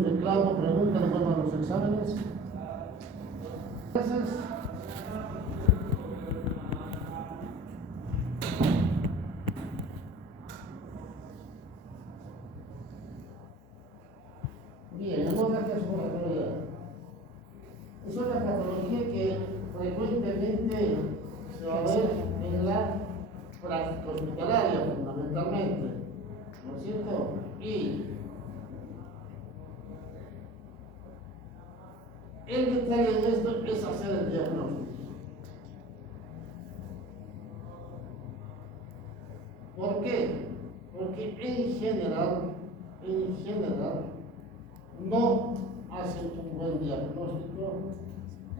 algún reclamo, pregunta, nos vamos a los exámenes. Gracias. Bien, hemorragia subaracnoidea. Es una patología que frecuentemente se va a ver en la práctica hospitalaria, fundamentalmente, ¿no es cierto? Y el detalle de esto es hacer el diagnóstico. ¿Por qué? Porque en general, no hacen un buen diagnóstico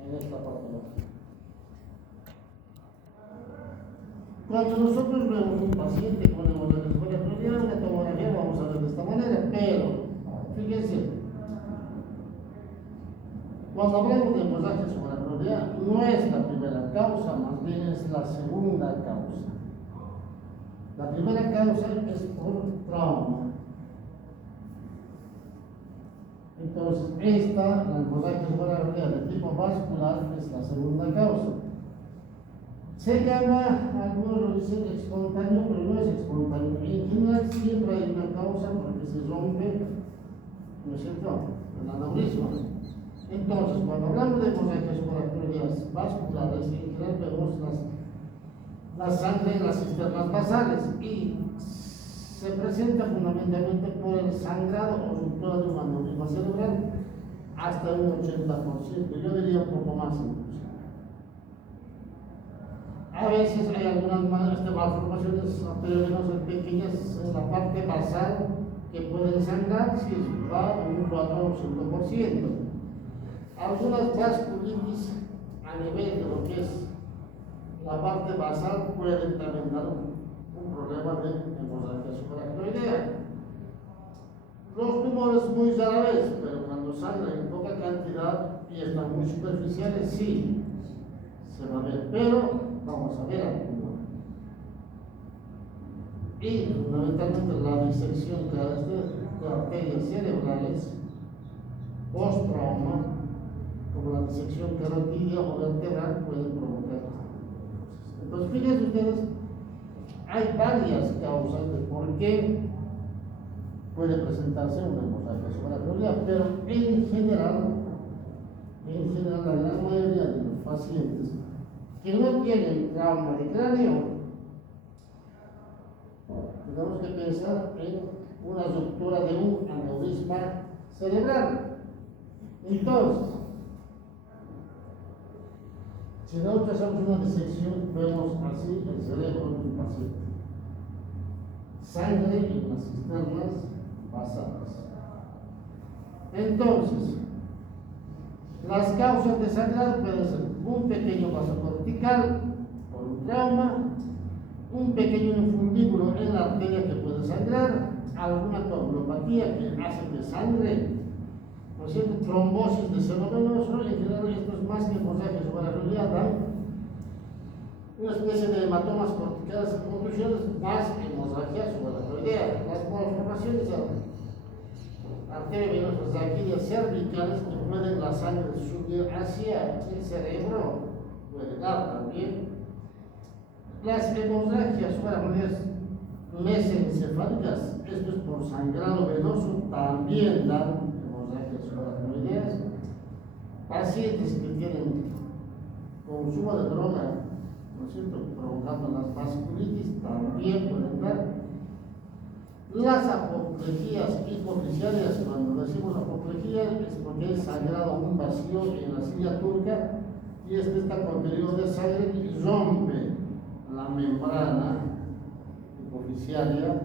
en esta patología. Cuando nosotros vemos un paciente con hemorragia subaracnoidea, una tomografía vamos a ver de esta manera, pero fíjense, cuando hablamos de hemorragia subaracnoidea no es la primera causa, más bien es la segunda causa. La primera causa es por trauma. Entonces, la hemorragia subaracnoidea de tipo vascular es la segunda causa. Se llama, algunos lo dicen espontáneo, pero no es espontáneo. En general siempre hay una causa porque se rompe, ¿no es cierto?, el aneurisma. Entonces, cuando hablamos de hemorragias subaracnoideas vasculares, en general vemos la sangre en las cisternas basales y se presenta fundamentalmente por el sangrado o ruptura de un aneurisma cerebral hasta un 80%, yo diría un poco más incluso. A veces hay algunas malformaciones arteriovenosas pequeñas en la parte basal que pueden sangrar si va un 4 o un 5%. Algunas vasculitis a nivel de lo que es la parte basal pueden también dar un problema de hemorragia subaracnoidea. Los tumores muy rara vez, pero cuando sangran en poca cantidad y están muy superficiales, sí se va a ver, pero vamos a ver al tumor. Y fundamentalmente la disección de arterias cerebrales post-trauma, como la disección carotidia o vertebral, pueden provocar estas cosas. Entonces, fíjense ustedes, hay varias causas de por qué puede presentarse una hemorragia subaracnoidea, pero en general, la gran mayoría de los pacientes que no tienen trauma de cráneo, tenemos que pensar en una ruptura de un aneurisma cerebral. Entonces, si nosotros hacemos una disección, vemos así el cerebro de un paciente. Sangre en las cisternas basales. Entonces, las causas de sangrado pueden ser un pequeño vaso cortical por un trauma, un pequeño infundíbulo en la arteria que puede sangrar, alguna coagulopatía que hace que sangre, ¿no es cierto?, trombosis de seno venoso. En general, esto es más que hemorragia subaracnoidea, dan una especie de hematomas corticales y contusiones, más hemorragia subaracnoidea. Las malformaciones arteriovenosas raquídeas cervicales que pueden la sangre subir hacia el cerebro, puede dar también. Las hemorragias subaracnoideas mesencefálicas, esto es por sangrado venoso, también dan hemorragias subaracnoideas. Pacientes que tienen consumo de droga, ¿no es cierto?, provocando las vasculitis, también pueden dar. Las apoplejías hipoficiarias, cuando decimos apoplejía es porque hay sangrado, un vacío en la cilia turca y este está contenido de sangre y rompe la membrana hipoficiaria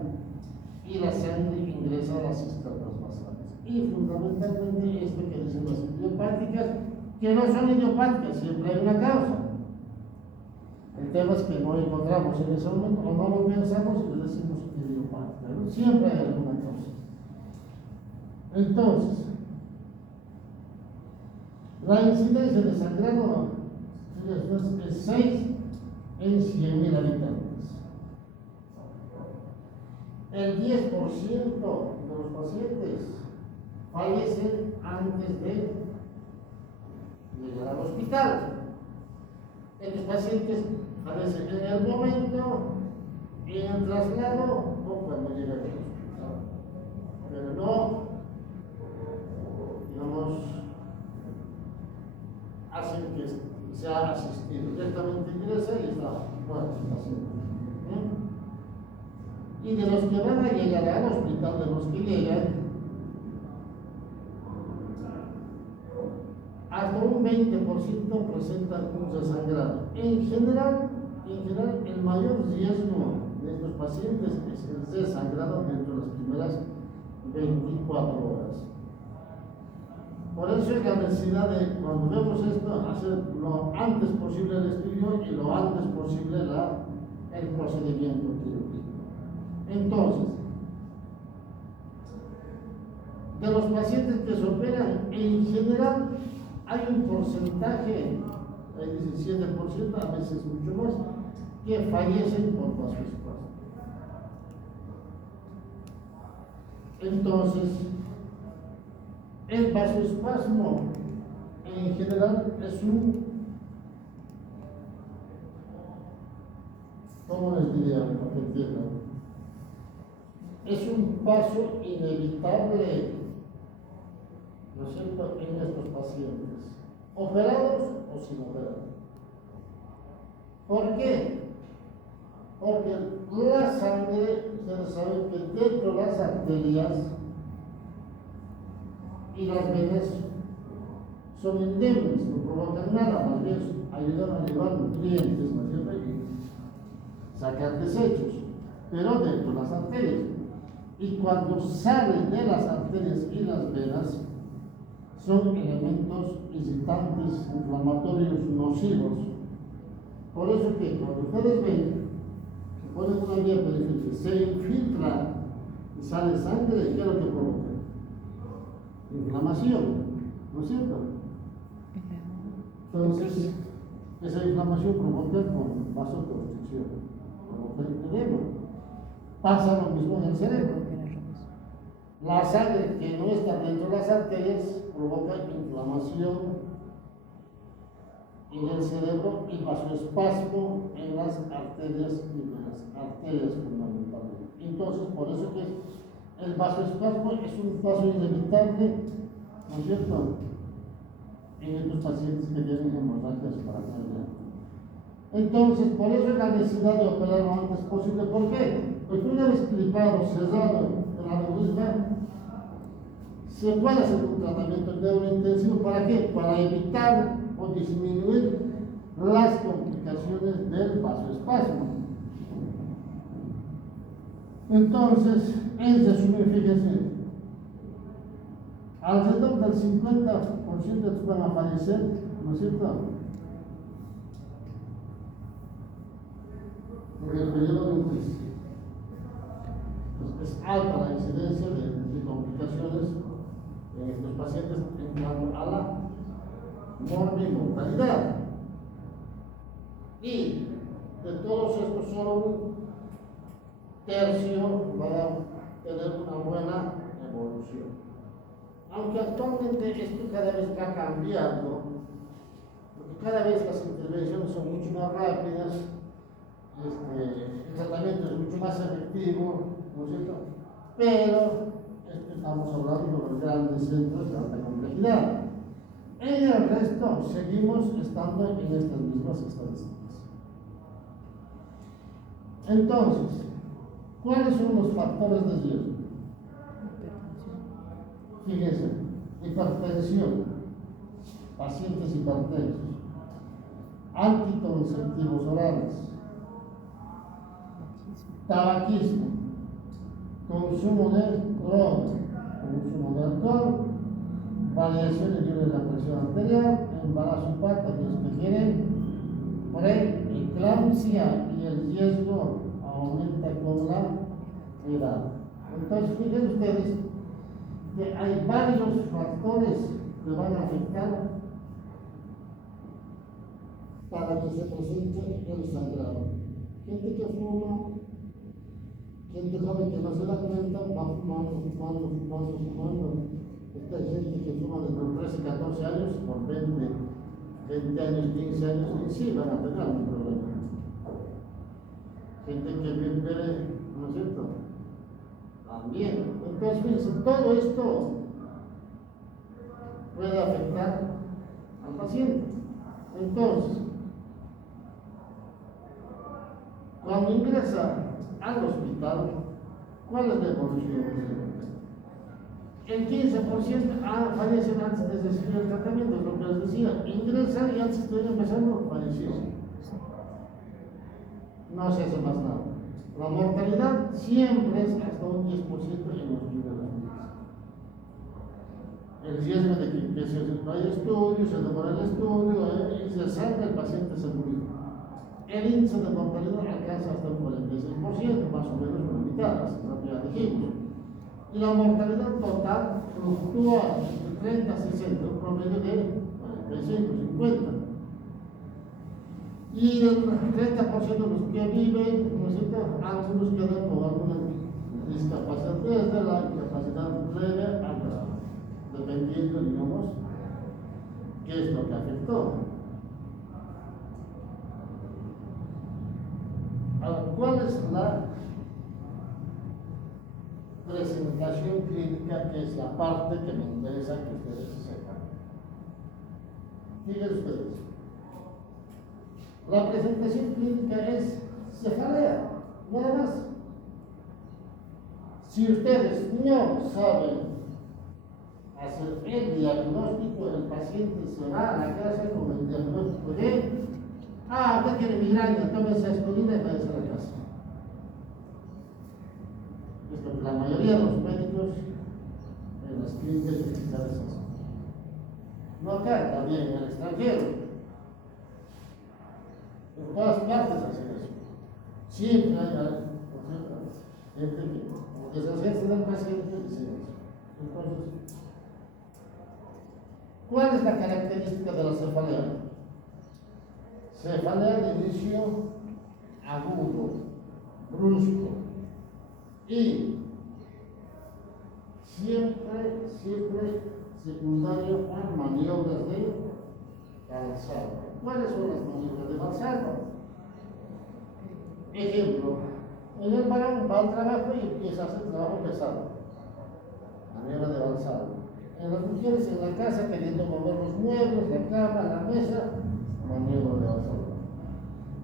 y la sangre ingresa a las cisternas basales. Y fundamentalmente esto que dicen las idiopáticas, que no son idiopáticas, siempre hay una causa. El tema es que no encontramos en ese momento, o no lo pensamos y le decimos idiopática, ¿no? Siempre hay alguna causa. Entonces, la incidencia de sangrado es 6 en 100.000 habitantes. El 10% de los pacientes fallecen antes de llegar al hospital. Estos pacientes fallecen en el momento, en el traslado o cuando llegan al hospital. Pero no, digamos, hacen que sea asistido. Directamente ingresa y está muerto el paciente. Y de los que van a llegar al hospital, de los que llegan, hasta un 20% presentan un desangrado. En general, el mayor riesgo de estos pacientes es el desangrado dentro de las primeras 24 horas. Por eso es la necesidad de, cuando vemos esto, hacer lo antes posible el estudio y lo antes posible el procedimiento quirúrgico. Entonces, de los pacientes que se operan, en general hay un porcentaje, ahí dice 7%, a veces mucho más, que fallecen por vasoespasmo. Entonces, el vasoespasmo en general es ¿cómo les diría para que entiendan? Es un paso inevitable, ¿no es cierto?, en estos pacientes, operados o sin operar. ¿Por qué? Porque la sangre, ustedes saben que dentro de las arterias y las venas son indemnes, no provocan nada, más bien ayudan a llevar nutrientes, ¿no es cierto?, y sacar desechos, pero dentro de las arterias. Y cuando salen de las arterias y las venas, son elementos irritantes, inflamatorios, nocivos. Por eso que cuando ustedes ven, se ponen una vía periférica, se infiltra y sale sangre, ¿qué es lo que provoca? Inflamación, ¿no es cierto? Entonces, esa inflamación provoca con vasoconstricción, provoca el edema. Pasa lo mismo en el cerebro. La sangre que no está dentro de las arterias provoca inflamación en el cerebro y vasoespasmo en las arterias y venas, arterias fundamentalmente. Entonces, por eso que el vasoespasmo es un paso inevitable, ¿no es cierto?, en estos pacientes que tienen hemorragias paraneuras. Entonces, por eso es la necesidad de operar lo antes posible. ¿Por qué? Porque una vez clipado, cerrado el aneurisma, se puede hacer un tratamiento neurointensivo. ¿Para qué? Para evitar o disminuir las complicaciones del vasoespasmo. Entonces, en resumen, fíjense, alrededor del 50% de estos van a fallecer, ¿no es cierto?, en el periodo de un mes. Es alta la incidencia de complicaciones en estos pacientes en cuanto a la morbimortalidad. Y de todos estos, solo un tercio va a tener una buena evolución. Aunque actualmente esto cada vez va cambiando, porque cada vez las intervenciones son mucho más rápidas, el tratamiento es mucho más efectivo, ¿no es cierto? Pero estamos hablando de los grandes centros de alta complejidad. En el resto seguimos estando en estas mismas estadísticas. Entonces, ¿cuáles son los factores de riesgo? Fíjense, hipertensión, pacientes hipertensos, anticonceptivos orales, tabaquismo, consumo de droga, consumo de alcohol, variaciones de la presión arterial, embarazo y parto, aquellos que tienen preeclampsia, y el riesgo aumenta con la edad. Entonces, fíjense ustedes que hay varios factores que van a afectar para que se presente el sangrado. Gente que fuma, gente joven que no se da cuenta, va fumando. Usted 20 años, 15 años, y sí van a tener un problema. Gente que vive, ¿no es cierto? También. Entonces, fíjense, todo esto puede afectar al paciente. Entonces, cuando ingresa al hospital, ¿cuál es la evolución? El 15% fallecen antes de recibir el tratamiento, es lo que les decía. Ingresan y antes de empezando, fallecieron. No se hace más nada. La mortalidad siempre es hasta un 10% en los primeros días. El riesgo de que no haya estudio, se demora el estudio y se salga, el paciente se murió. El índice de mortalidad alcanza hasta un 46%, más o menos una mitad, así ya dijimos. Y la mortalidad total fluctúa entre 30 a 60, un promedio de 45, 50. Y el 30% de los que viven, ¿no es cierto? Algunos quedan con alguna discapacidad, desde la incapacidad leve a grave, dependiendo, digamos, qué es lo que afectó. Ahora, ¿cuál es la presentación clínica, que es la parte que me interesa que ustedes sepan? Fíjense ustedes. La presentación clínica es cefalea, nada más. Si ustedes no saben hacer el diagnóstico, el paciente se va a la casa con el diagnóstico de usted tiene migraña, tómese aspirina y váyase a la casa. Esto, la mayoría de los médicos en las clínicas hospitalarias hacen. No acá, también en el extranjero. En todas partes hacen eso. Siempre hay gente que, como deshacerse del paciente, dice eso. Entonces, ¿cuál es la característica de la cefalea? Cefalea de inicio agudo, brusco, y siempre secundario a maniobras de Valsalva. ¿Cuáles son las maniobras de Valsalva? Ejemplo, en el varón va al trabajo y empieza a hacer trabajo pesado, maniobra de Valsalva. En las mujeres en la casa queriendo mover los muebles, la cama, la mesa, maniobra de Valsalva.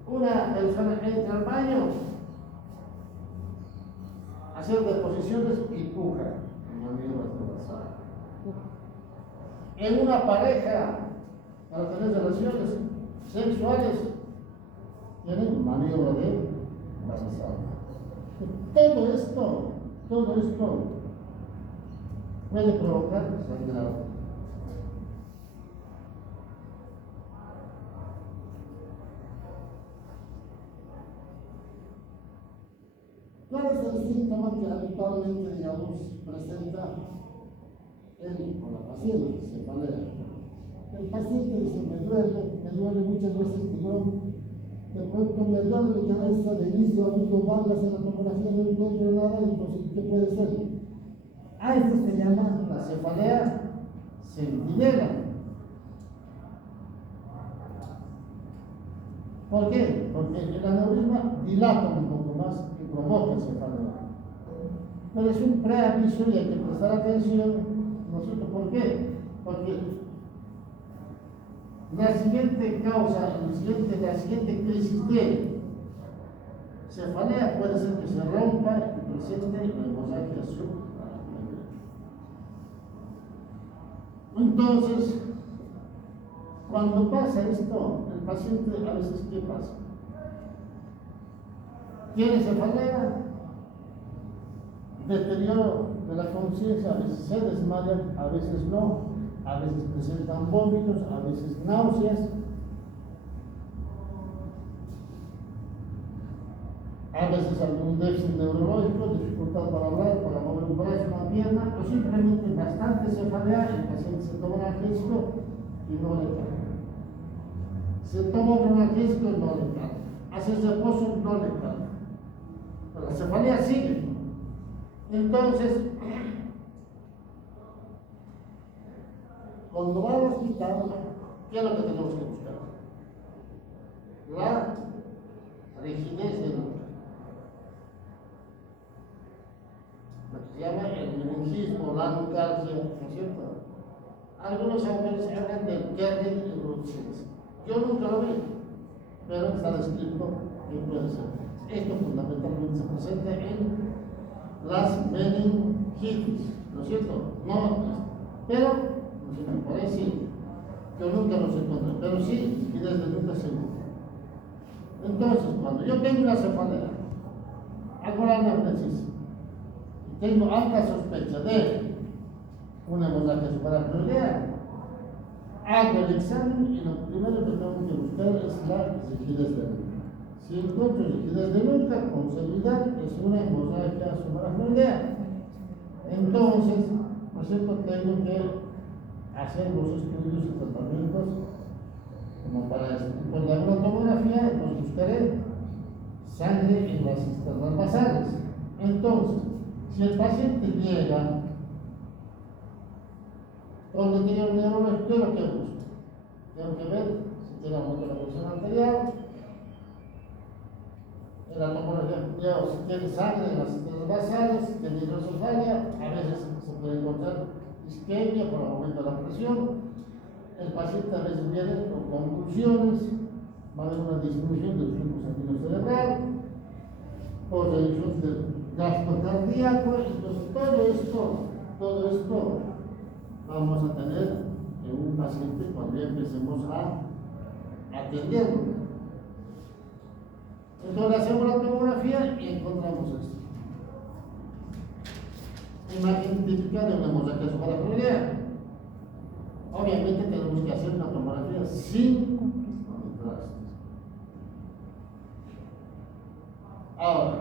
Una persona entra al baño, hacer deposiciones y puja, maniobras de Valsalva. En una pareja, para tener relaciones sexuales, tienen maniobra de Valsalva. Todo esto puede provocar sangrado. ¿Cuál es el síntoma que habitualmente, digamos, presenta o la paciente? Cefalea. El paciente dice, me duele muchas veces el pulmón, de pronto me duele mi cabeza, de inicio agudo, bandas en la tomografía, no encuentro nada, entonces, ¿qué puede ser? Esto se llama la cefalea centinela. ¿Por qué? Porque el aneurisma dilata un poco más y provoca cefalea. Pero es un preaviso y hay que prestar atención, ¿no es cierto? ¿Por qué? Porque la siguiente causa, la siguiente crisis de cefalea puede ser que se rompa y presente la hemorragia subcutánea. Entonces, cuando pasa esto, el paciente a veces, ¿qué pasa? Tiene cefalea, deterioro de la conciencia, a veces se desmayan, a veces no, a veces presentan vómitos, a veces náuseas, a veces algún déficit neurológico, dificultad para hablar, para mover un brazo, una pierna, o simplemente bastante cefalea, el paciente se toma un analgésico y no le cae. Se toma un analgésico y no le cae. Hace reposo, no le cae. Pero la cefalea sigue. Entonces, cuando va al hospital, ¿qué es lo que tenemos que buscar? la rigidez del lo que se llama el meningismo, la nucarsia, ¿no es cierto? Algunos autores hablan del Kernig Rutschitz. Yo nunca lo vi, pero está descrito que puede ser. Esto fundamentalmente se presenta en las meningitis, ¿no es cierto? No, pero, no sé, me parece, yo nunca los encontré, pero sí, y desde nunca seguro. Entonces, cuando yo tengo una cefalea, hago la anamnesis, y tengo alta sospecha de una hemorragia suprarrenal, hago el examen y lo primero que tengo que buscar es la rigidez de nuca. Si encuentro rigidez de nuca, con seguridad es una hemorragia suprarrenal. Entonces, ¿no es cierto?, tengo que hacer los estudios y tratamientos como para esto. Con la tomografía, pues buscaré sangre en las cisternas basales. Entonces, si el paciente llega con deterioro neurológico, ¿qué es lo que busco? Tengo que ver si tiene aumento de la presión arterial, en la tomografía, o si tiene sangre en las cisternas basales, si tiene hidrocefalia, a veces se puede encontrar isquemia por aumento de la presión. El paciente a veces viene con convulsiones, va a haber una disminución del flujo sanguíneo cerebral, por reducción del gasto cardíaco. Entonces, todo esto vamos a tener en un paciente cuando ya empecemos a atenderlo. Entonces hacemos la tomografía y encontramos esto. Imagen típica de una hemorragia suprarrenal. Obviamente tenemos que hacer una tomografía sin contrastes. Ahora,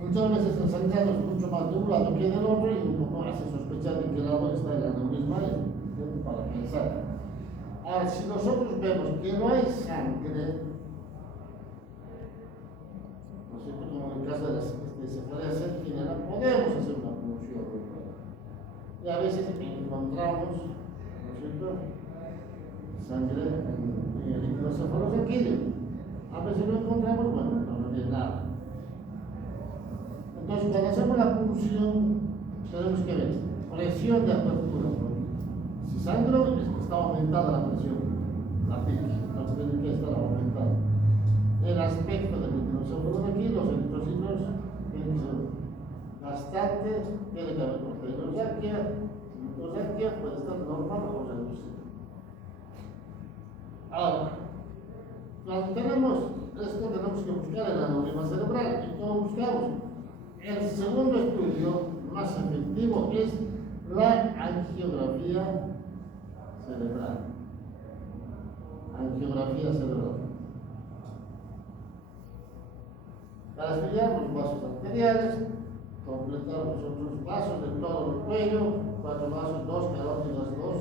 muchas veces el sangrado es mucho más de un lado que del otro y un poco hace sospechar de qué lado está el aneurisma para pensar. Ahora, si nosotros vemos que no hay sangre, ¿no es cierto?, como en el caso de la cefalea sentinela, podemos hacer una punción. Y a veces encontramos, ¿no es cierto?, sangre en el líquido cefalorraquídeo. A veces lo encontramos, bueno, no hay nada. Entonces, cuando hacemos la punción, tenemos que ver presión de apertura. Si sangro, es que está aumentada la presión, la PIC, no tiene que estar aumentada. El aspecto del líquido cefalorraquídeo, los eritrocitos, tienen que ser bastante, tiene que haber proteínorraquia, glucoraquia, puede estar normal o reducida. Ahora, cuando tenemos esto, tenemos que buscar el aneurisma cerebral. ¿Y cómo buscamos? El segundo estudio más efectivo es la angiografía cerebral. Angiografía cerebral. Para estudiar los vasos arteriales, completar los otros vasos de todo el cuello, 4 vasos, 2 carótidas, 2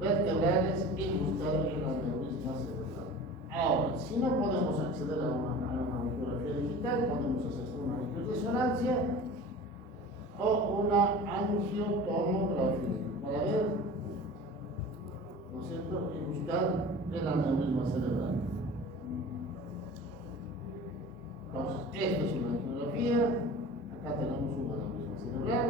vertebrales, y buscar el aneurisma cerebral. Ahora, si no podemos acceder a una angiografía digital, podemos hacer una angioresonancia o una angiotomografía para ver, ¿no es cierto?, y buscar el aneurisma cerebral. Entonces, esta es una angiografía, acá tenemos un aneurisma cerebral,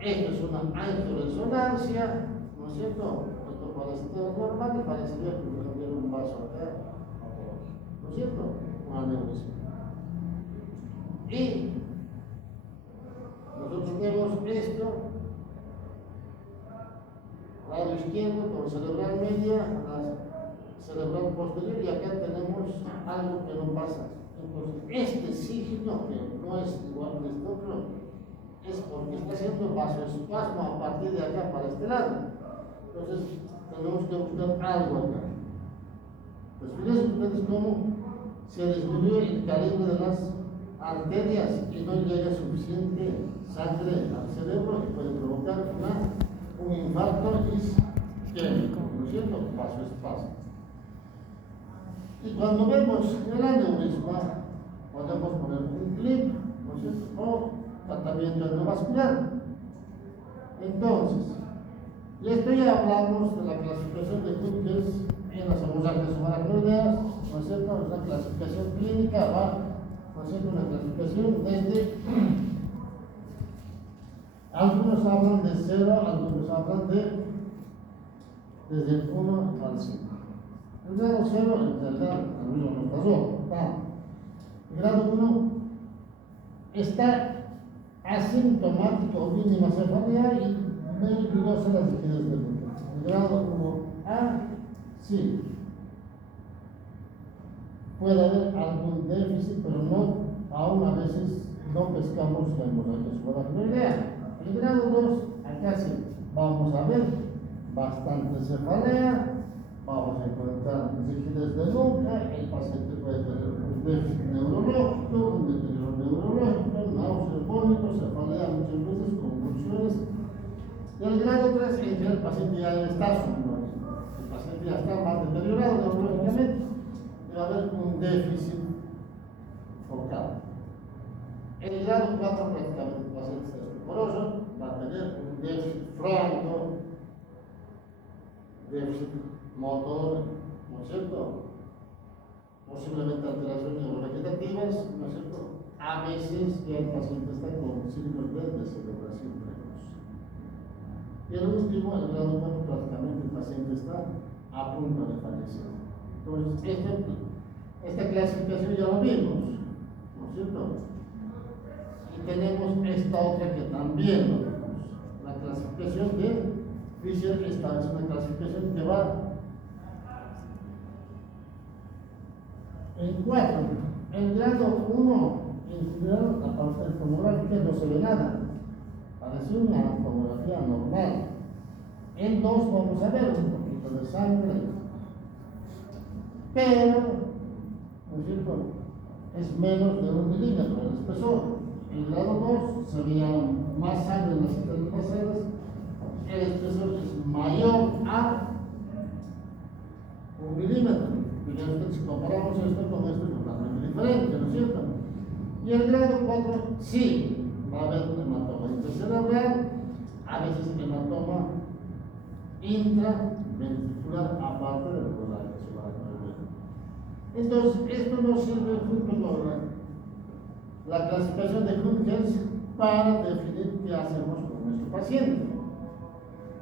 esto es una angioresonancia, ¿no es cierto? Esto parece todo normal y parecería que hubiera un vaso acá, ¿no es cierto?, un aneurisma. Y nosotros vemos esto, lado izquierdo con cerebral media, cerebral posterior, y acá tenemos algo que no pasa. Entonces, este signo, que no es igual que este otro, es porque está haciendo vasoespasmo a partir de acá para este lado. Entonces, tenemos que buscar algo acá. Pues fíjense ustedes cómo se disminuyó el calibre de las arterias y no llega suficiente sangre al cerebro y puede provocar un infarto isquémico, ¿no es cierto?, vasoespasmo. Y cuando vemos el aneurisma, podemos poner un clip, ¿no es cierto?, o tratamiento endovascular. Entonces, Y esto ya hablamos de la clasificación de Hutchins en las hemorragias subaracnoideas, ¿no es cierto? Es una clasificación clínica, va, ¿no es cierto? Una clasificación desde, algunos hablan de 0, algunos hablan desde el 1 al 5. El grado 0, en realidad, al mismo nos pasó, está. El grado 1 está asintomático o mínima cefalea y menos dudosa la rigidez del glúteo. El grado 1A, sí. Puede haber algún déficit, pero no, aún a veces no pescamos la hemorragia subaracnoidea. El grado 2, acá sí, vamos a ver bastante cefalea, vamos a encontrar rigidez de nuca, el paciente puede tener un déficit neurológico, un deterioro neurológico, náuseas, vómitos, cefalea muchas veces, convulsiones. Y el grado 3 es que el paciente ya está subnormal, el paciente ya está más deteriorado neurológicamente, y va a haber un déficit focal. En el grado 4 prácticamente el paciente está estuporoso, va a tener un déficit franco, déficit motor, ¿no es cierto? Posiblemente alteraciones neurovegetativas, ¿no es cierto? A veces ya el paciente está con signos de descelebración precoz. Y el último, el grado 4, prácticamente el paciente está a punto de fallecer. Entonces, esta clasificación ya la vimos, ¿no es cierto? Y tenemos esta otra que también lo vimos. La clasificación de Fisher, esta es una clasificación que va en 4. El grado 1, en general, la parte tomográfica no se ve nada. Parece una tomografía normal. En 2 vamos a ver un poquito de sangre, pero, ¿no es cierto? Es menos de 1 milímetro el espesor. En grado 2 se veía más sangre en las citas pasadas, el espesor es mayor a 1 milímetro. Y si comparamos esto con esto, es totalmente diferente, ¿no es cierto? Y el grado 4 sí va a haber un hematoma intercerebral, a veces hematoma intraventricular aparte de los radios subaracnoideos. Entonces, esto nos sirve junto con la clasificación de Hutchins para definir qué hacemos con nuestro paciente.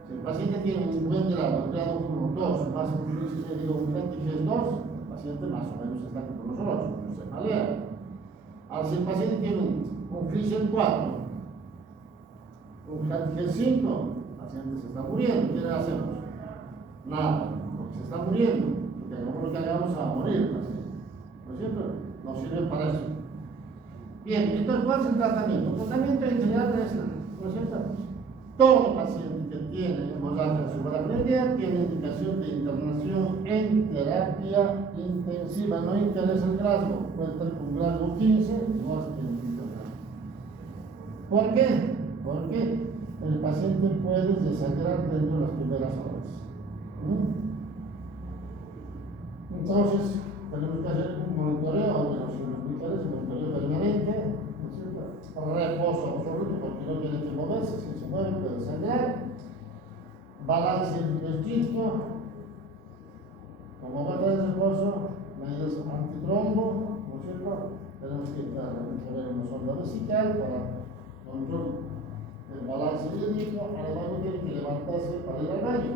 Si el paciente tiene un buen grado, grado 1, 2, más un crisis de un Hutchins 2, el paciente más o menos está con nosotros, con cefalea. Ahora, si el paciente tiene un Fisher 4, un Hutchins 5, el paciente se está muriendo. ¿Qué le hacemos? Nada, porque se está muriendo. Porque hagamos lo que hagamos, a morir el paciente. ¿No es cierto? No sirve para eso. Bien, entonces, ¿cuál es el tratamiento? El tratamiento en general es, ¿no es cierto? Todo paciente que tiene hemorragia subaracnoidea tiene indicación de internación en terapia intensiva. No interesa el grado, puede estar con grado 15, igual se tiene que internar. ¿Por qué? Porque el paciente puede desangrar dentro de las primeras horas. Entonces, tenemos que hacer un monitoreo de los hospitales, un monitoreo permanente, ¿no es cierto? Reposo absoluto, porque no tiene que moverse, si se mueve puede sangrar. Balance estricto, como va a tener reposo, medidas antitrombo, ¿no es cierto? Tenemos que poner una sonda vesical para control del balance hídrico, además no tiene que levantarse para ir al baño.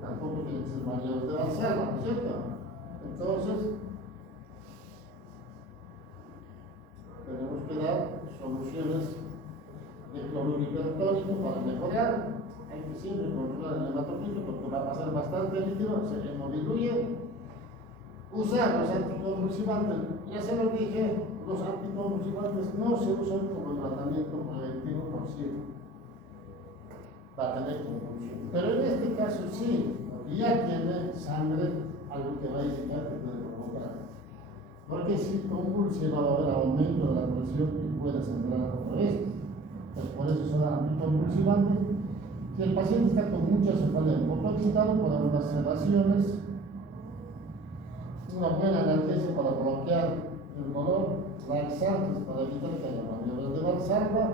Tampoco tiene que ser maniobras de Valsalva, ¿no es cierto? Entonces, tenemos que dar soluciones de cloruro hipertónico para mejorar. Hay que siempre controlar el hematocrito porque va a pasar bastante líquido, se hemodiluye. Usar los anticonvulsivantes, ya se lo dije, los anticonvulsivantes no se usan como tratamiento preventivo por sí. Va a tener convulsión. Pero en este caso sí, porque ya tiene sangre, algo que va a indicar que puede provocar. Porque si convulse va a haber aumento de la presión y puede sangrar otra vez. Entonces, por eso son anticonvulsivantes. Si el paciente está con mucha cefalea un poco agitado, puede haber unas sedaciones, una buena analgesia para bloquear el dolor, laxantes para evitar que haya maniobras de Valsalva,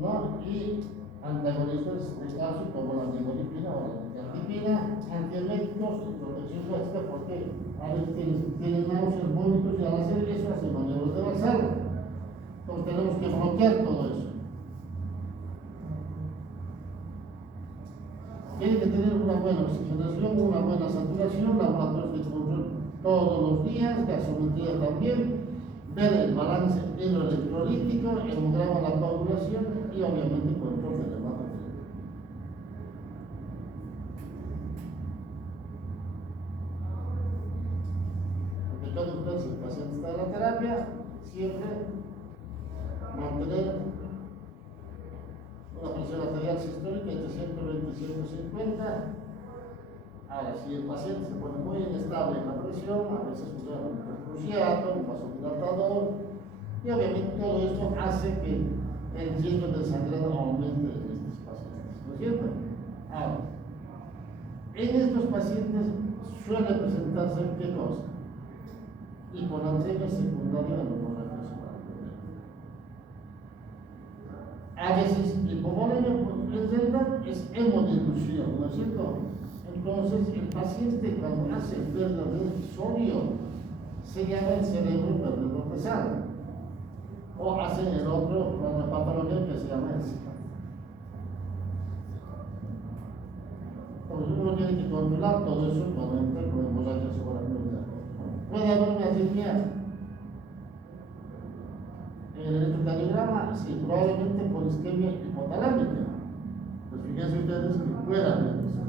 ¿no? Y antagonistas de caso como la amlodipina o la nicardipina, antieméricos y protección básica porque a veces tienen náuseas, vómitos y al hacer eso hacen maniobras de Valsalva. Entonces tenemos que bloquear todo eso. Tiene que tener una buena oxigenación, una buena saturación, laboratorios de control todos los días, gasometría también, ver el balance hidroelectrolítico, hemograma la coagulación y obviamente control del hematocrito. Porque cada vez si el paciente está en la terapia, siempre mantener una presión arterial sistólica entre 120 y 150. Ahora, si el paciente se pone muy inestable en la presión, a veces usa un cruciato, un vasodilatador, y obviamente todo esto hace que el riesgo del sangrado aumente en estos pacientes, ¿no es cierto? Ahora, en estos pacientes suele presentarse ¿qué cosa? Hiponatremia secundaria a la hemorragia subaracnoidea. A veces hipovolemia, en realidad es hemodilución, ¿no es cierto? Entonces, el paciente cuando hace pérdida de sodio se llama el cerebro perdedor de sangre, o hacen el otro con la patología que se llama el SICA. Entonces, uno tiene que controlar todo eso cuando entra con hemorragia subaracnoidea. Puede haber una arritmia en el electrocardiograma, sí, probablemente por isquemia hipotalámica. Pues fíjense ustedes que puede haber eso,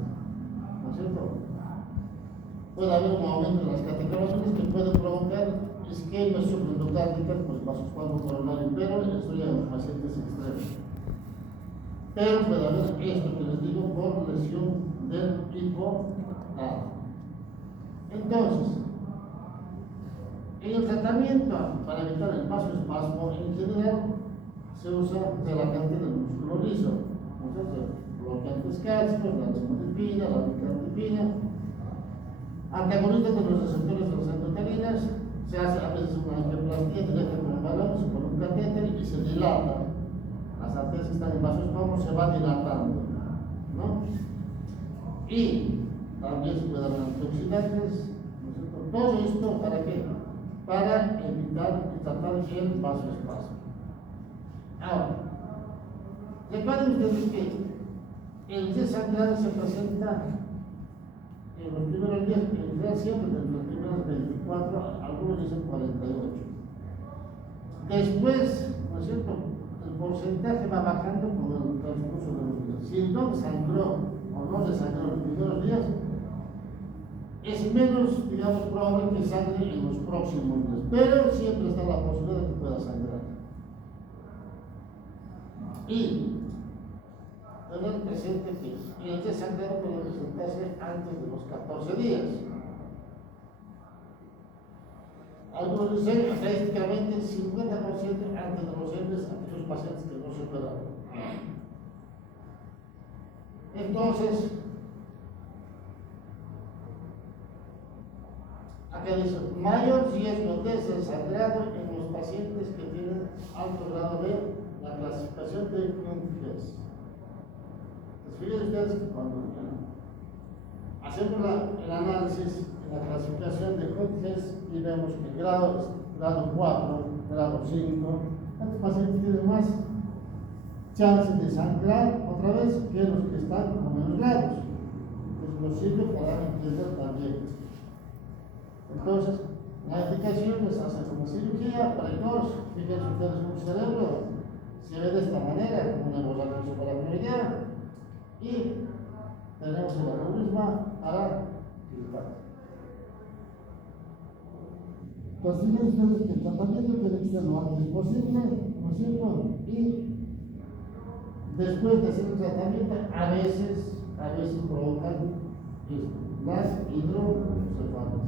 ¿no es cierto? Puede haber un aumento de las catecoraciones que puede provocar isquemia supraendocárdica por el vasospasmo coronario, pero eso ya en los pacientes extremos. Pero puede haber esto que les digo por lesión del hipotálamo. Entonces, en el tratamiento para evitar el vasoespasmo en general se usa relajante del músculo liso, bloqueantes cálcicos, la limodipina, la nicardipina, antagonistas de los receptores de las angiotensina. Se hace a veces una angioplastía directa con balones o con un catéter y se dilata. Las arterias que están en vasoespasmo se van dilatando, ¿no? Y también se puede dar antioxidantes, ¿no es cierto? Todo esto ¿para qué? Para evitar y tratar el vasoespasmo. Ahora, recuerden ustedes que el desangrado se presenta en los primeros días, en realidad siempre desde los primeros 24, algunos dicen 48. Después, ¿no es cierto?, el porcentaje va bajando con el transcurso de los días. Si el don sangró o no desangró en los primeros días, es menos, digamos, probable que sangre en los próximos días, pero siempre está la posibilidad de que pueda sangrar. Y tener presente que el desangrado puede presentarse antes de los 14 días. Algunos dicen estadísticamente el 50% antes de los hombres, aquellos pacientes que no se operaron. Entonces, acá dice, mayor riesgo de desangrado en los pacientes que tienen alto grado de la clasificación de Kuhn-Hess. Fíjense ustedes que cuando hacemos el análisis en la clasificación de Kuhn-Hess y vemos que el grado es grado 4, grado 5, estos pacientes tienen más chances de sangrar otra vez que los que están con menos grados. Entonces nos sirve para entender también. Entonces, la indicación es hacer una cirugía precoz. Fíjense ustedes un cerebro se ve de esta manera, como una hemorragia subaracnoidea, y tenemos el aneurisma para quitar. Pues fíjense ustedes que el tratamiento tiene que ser lo antes posible, ¿no es cierto? Y después de hacer el tratamiento, a veces provocan las hidrocefalas.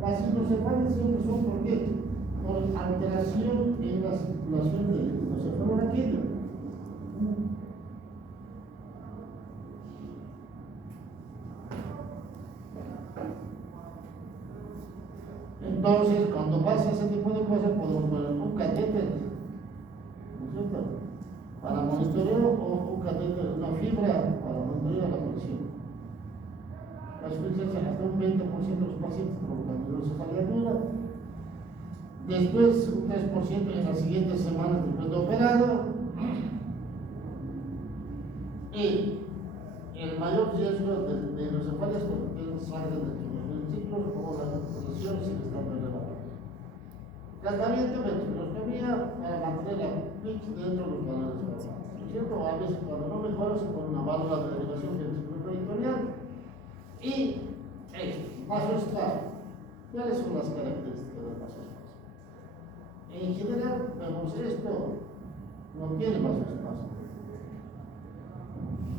Las hidrocefalas siempre son ¿por qué? Por alteración en la circulación del hidrocefalorraquídeo. Entonces, cuando pasa ese tipo de cosas, podemos poner un catéter, ¿no es cierto?, para monitoreo o un un catéter, una fibra para mantener la presión. La insuficiencia hasta un 20% de los pacientes provocan hidrocefalia aguda. Después un 3% en las siguientes semanas después de operado. Y el mayor riesgo de hidrocefalia es cuando tienen sangre del ciclo o la presión si está elevada. Tratamiento de ventilostomía para mantener la PIC dentro de los canales normales. ¿No es cierto? A veces cuando no mejora se pone una válvula de derivación del ciclo peritoneal. Y vasoespasmo. ¿Cuáles son las características del vasoespasmo? En general, vemos esto, no tiene vasoespasmo.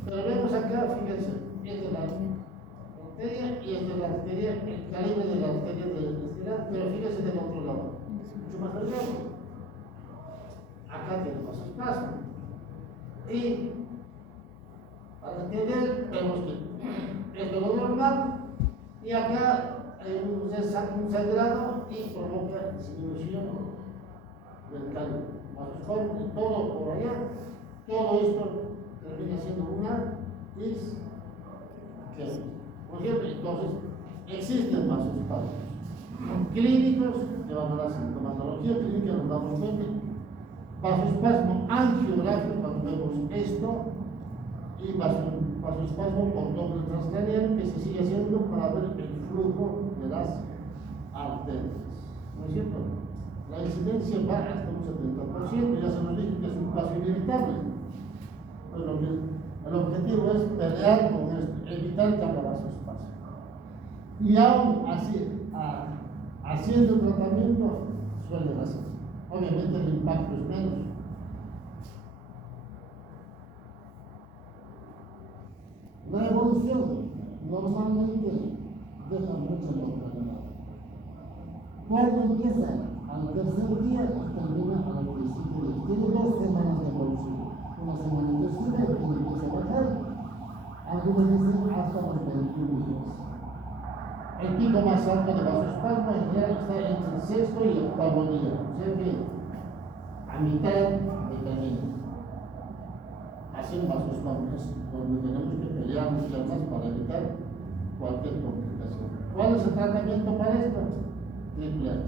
Pero vemos acá, fíjense, es de la arteria y es de la arteria, el calibre de la arteria de estirar, pero fíjense del otro lado, mucho más delgado. Acá tiene vasoespasmo. Y para entender, vemos que esto es lo normal y acá hay un sangrado y provoca disminución del calibre. Vasoespasmo y todo por allá, todo esto termina siendo una disquesis. Por ejemplo, entonces, existen vasoespasmos clínicos que van a la sintomatología clínica, nos damos cuenta. Vasoespasmo angiográfico cuando vemos esto y vasoespasmo por doble transcraniano que se sigue haciendo para ver el flujo de las arterias. ¿No es cierto? La incidencia va hasta un 70%, ya se nos dijo que es un paso inevitable. Pues el objetivo es pelear con esto, evitar que haya vasoespasmo. Y aún así, haciendo el tratamiento, suele hacer. Obviamente el impacto es menos. La evolución normalmente deja mucha mortalidad. ¿Cuándo empieza? Al tercer día y termina al principio. Tiene 2 semanas de evolución. Una semana que sube y empieza a bajar. Algunas veces hasta los 21 días. El pico más alto de vasoespasmo en general está entre el sexto y el octavo día, o sea que a mitad de camino. Así un vasoespasmo es donde tenemos que pelear muchas más para evitar cualquier complicación. ¿Cuál es el tratamiento para esto? Triple H.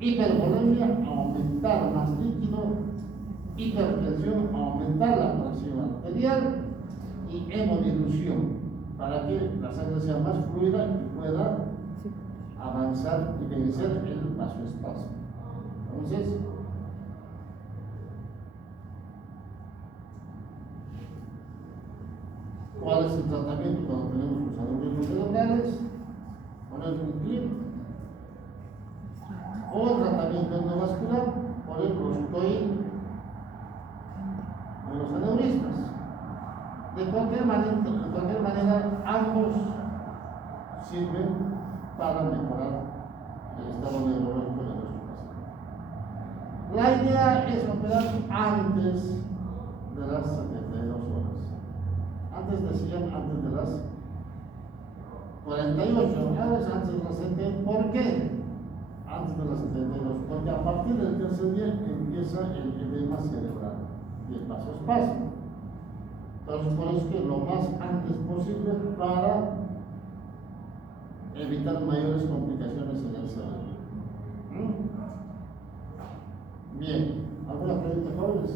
Hipervolemia, aumentar más líquido. Hipertensión, aumentar la presión arterial. Y hemodilución, para que la sangre sea más fluida y pueda avanzar y vencer el vasoespasmo. Entonces, ¿cuál es el tratamiento cuando tenemos los aneurismas cerebrales? Poner un clip o tratamiento endovascular, por el prostoid en los aneurismas. De cualquier manera, ambos sirven para mejorar el estado neurológico de nuestro paciente. La idea es operar antes de las 72 horas. Antes decían antes de las 48 horas, antes de las 70. ¿Por qué? Antes de las 72, porque a partir del tercer día empieza el edema cerebral y el vasoespasmo. Entonces, por eso que lo más antes posible para evitar mayores complicaciones en el cerebro. Bien, ¿alguna pregunta, jóvenes?